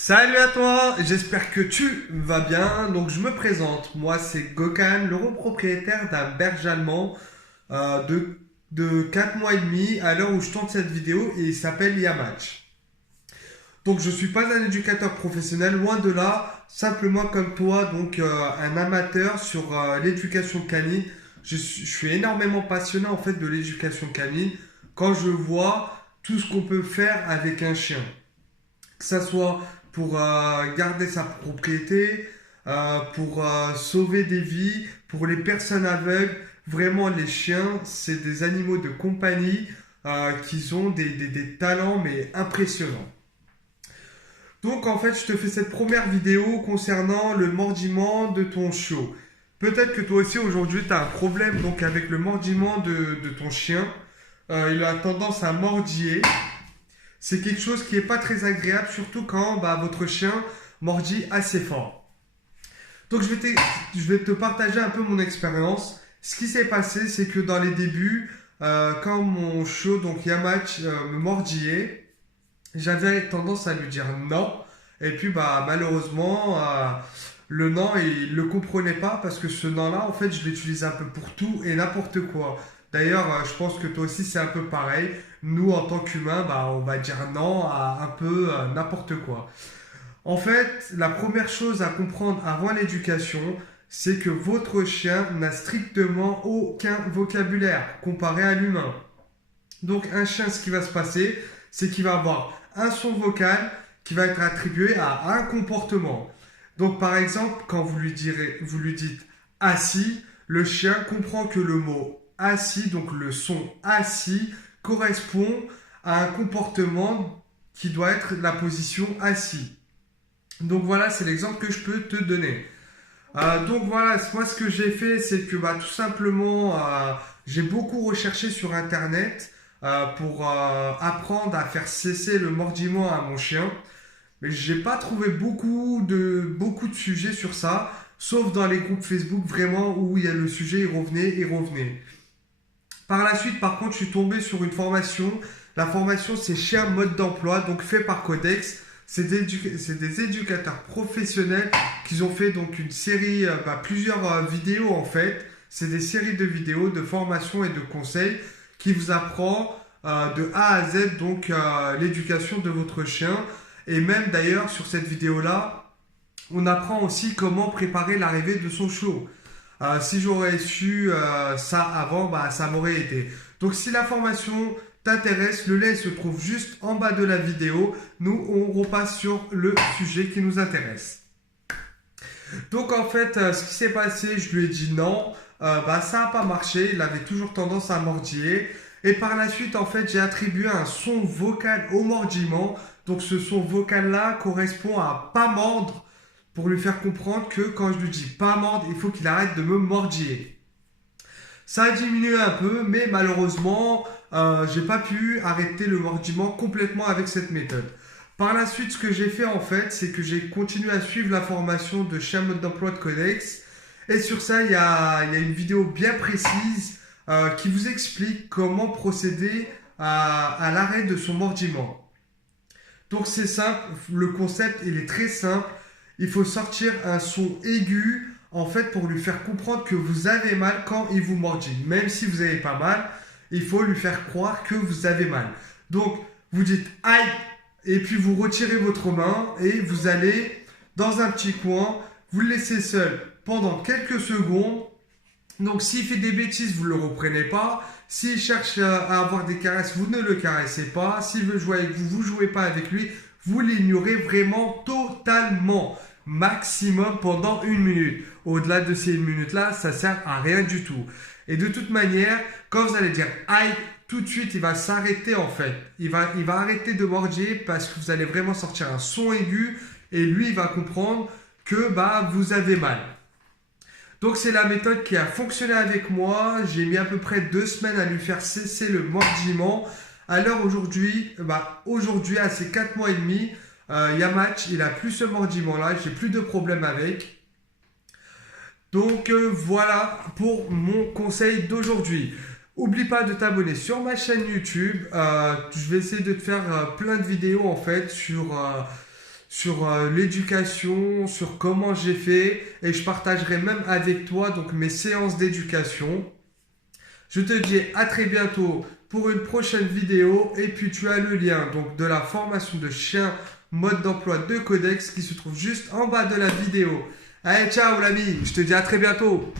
Salut à toi, j'espère que tu vas bien. Donc je me présente, moi c'est Gökhan, le propriétaire d'un berger allemand euh, de, de 4 mois et demi à l'heure où je tourne cette vidéo et il s'appelle Yamach. Donc je suis pas un éducateur professionnel, loin de là, simplement comme toi, donc un amateur sur l'éducation canine. Je suis énormément passionné en fait de l'éducation canine quand je vois tout ce qu'on peut faire avec un chien, que ça soit pour garder sa propriété, pour sauver des vies, pour les personnes aveugles. Vraiment, les chiens, c'est des animaux de compagnie qui ont des talents mais impressionnants. Donc en fait, je te fais cette première vidéo concernant le mordiment de ton chiot. Peut-être que toi aussi aujourd'hui tu as un problème donc avec le mordiment de ton chien. Il a tendance à mordiller. C'est quelque chose qui n'est pas très agréable, surtout quand votre chien mordit assez fort. Donc je vais te partager un peu mon expérience. Ce qui s'est passé, c'est que dans les débuts, quand mon chiot, donc Yamach, me mordillait, j'avais tendance à lui dire non. Et puis malheureusement, le non, il le comprenait pas parce que ce non-là, en fait, je l'utilise un peu pour tout et n'importe quoi. D'ailleurs, je pense que toi aussi c'est un peu pareil. Nous, en tant qu'humains, on va dire non à un peu n'importe quoi. En fait, la première chose à comprendre avant l'éducation, c'est que votre chien n'a strictement aucun vocabulaire comparé à l'humain. Donc un chien, ce qui va se passer, c'est qu'il va avoir un son vocal qui va être attribué à un comportement. Donc par exemple, quand vous lui dites assis, le chien comprend que le mot assis, donc le son assis, correspond à un comportement qui doit être la position assis. Donc voilà, c'est l'exemple que je peux te donner. Donc voilà, moi ce que j'ai fait, c'est que tout simplement, j'ai beaucoup recherché sur Internet pour apprendre à faire cesser le mordiment à mon chien. Mais j'ai pas trouvé beaucoup de sujets sur ça, sauf dans les groupes Facebook vraiment où il y a le sujet, il revenait. Par la suite, par contre, je suis tombé sur une formation. La formation, c'est Chien mode d'emploi, donc fait par Codex. C'est des éducateurs professionnels qui ont fait donc une série, plusieurs vidéos en fait. C'est des séries de vidéos de formation et de conseils qui vous apprend de A à Z donc l'éducation de votre chien. Et même d'ailleurs sur cette vidéo-là, on apprend aussi comment préparer l'arrivée de son chiot. Si j'aurais su ça avant, ça m'aurait aidé. Donc si la formation t'intéresse, le lien se trouve juste en bas de la vidéo. Nous, on repasse sur le sujet qui nous intéresse. Donc en fait, ce qui s'est passé, je lui ai dit non. Ça n'a pas marché. Il avait toujours tendance à mordiller. Et par la suite, en fait, j'ai attribué un son vocal au mordiment. Donc ce son vocal-là correspond à pas mordre pour lui faire comprendre que quand je lui dis pas mordre, il faut qu'il arrête de me mordiller. Ça a diminué un peu, mais malheureusement, j'ai pas pu arrêter le mordiment complètement avec cette méthode. Par la suite, ce que j'ai fait en fait, c'est que j'ai continué à suivre la formation de chien mode d'emploi de Codex. Et sur ça, il y a une vidéo bien précise qui vous explique comment procéder à l'arrêt de son mordiment. Donc c'est simple, le concept il est très simple. Il faut sortir un son aigu en fait pour lui faire comprendre que vous avez mal quand il vous mordit. Même si vous n'avez pas mal, il faut lui faire croire que vous avez mal. Donc vous dites aïe et puis vous retirez votre main et vous allez dans un petit coin, vous le laissez seul pendant quelques secondes. Donc s'il fait des bêtises, vous ne le reprenez pas. S'il cherche à avoir des caresses, vous ne le caressez pas. S'il veut jouer avec vous, vous ne jouez pas avec lui. Vous l'ignorez vraiment totalement. Maximum pendant 1 minute. Au-delà de ces 1 minute-là, ça ne sert à rien du tout. Et de toute manière, quand vous allez dire aïe, tout de suite, il va s'arrêter en fait. Il va arrêter de mordiller parce que vous allez vraiment sortir un son aigu et lui, il va comprendre que vous avez mal. Donc c'est la méthode qui a fonctionné avec moi. J'ai mis à peu près 2 semaines à lui faire cesser le mordiment. À l'heure aujourd'hui à ses 4 mois et demi, Yamach, il a plus ce mordiment-là. J'ai plus de problème avec. Donc voilà pour mon conseil d'aujourd'hui. Oublie pas de t'abonner sur ma chaîne YouTube. Je vais essayer de te faire plein de vidéos en fait sur l'éducation, sur comment j'ai fait et je partagerai même avec toi donc mes séances d'éducation. Je te dis à très bientôt pour une prochaine vidéo et puis tu as le lien donc de la formation de chien mode d'emploi de Codex qui se trouve juste en bas de la vidéo. Allez, ciao l'ami, je te dis à très bientôt.